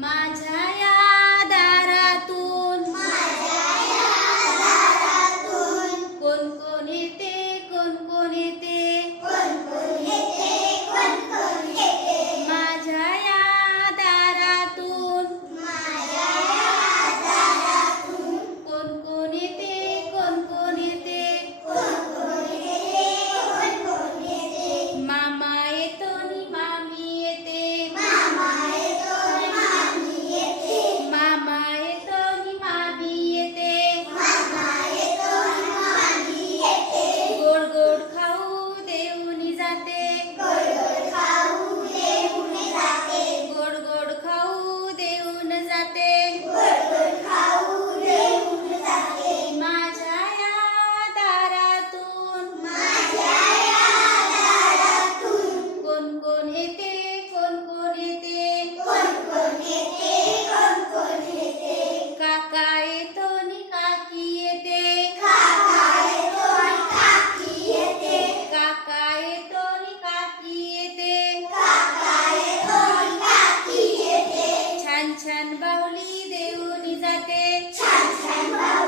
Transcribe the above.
माझ्या या なって。チャン。